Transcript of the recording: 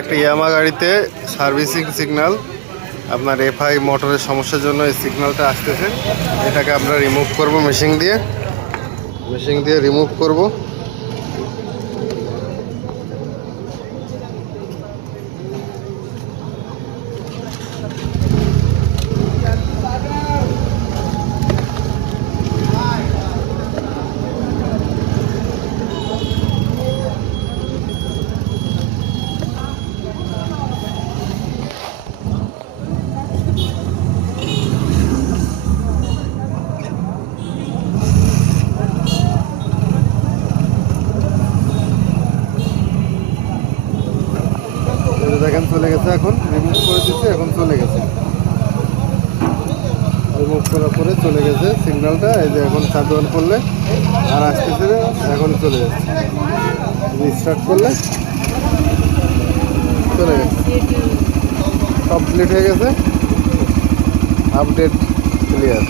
একটা ইয়ামা গাড়িতে servicing signal আপনার এফআই মোটরের সমস্যার জন্য এই সিগন্যালটা আসতেছে। এটাকে আমরা রিমুভ করব মেশিন দিয়ে রিমুভ করব। দেখেন চলে গেছে, এখন রিমুভ করে দিচ্ছে, এখন চলে গেছে। রিমুভ করার পরে চলে গেছে সিগন্যালটা। এই যে এখন চালু অন করলে আর আসতেছে না, এখন চলে যাচ্ছে। স্টার্ট করলে চলে গেছে, কমপ্লিট হয়ে গেছে, আপডেট ক্লিয়ার।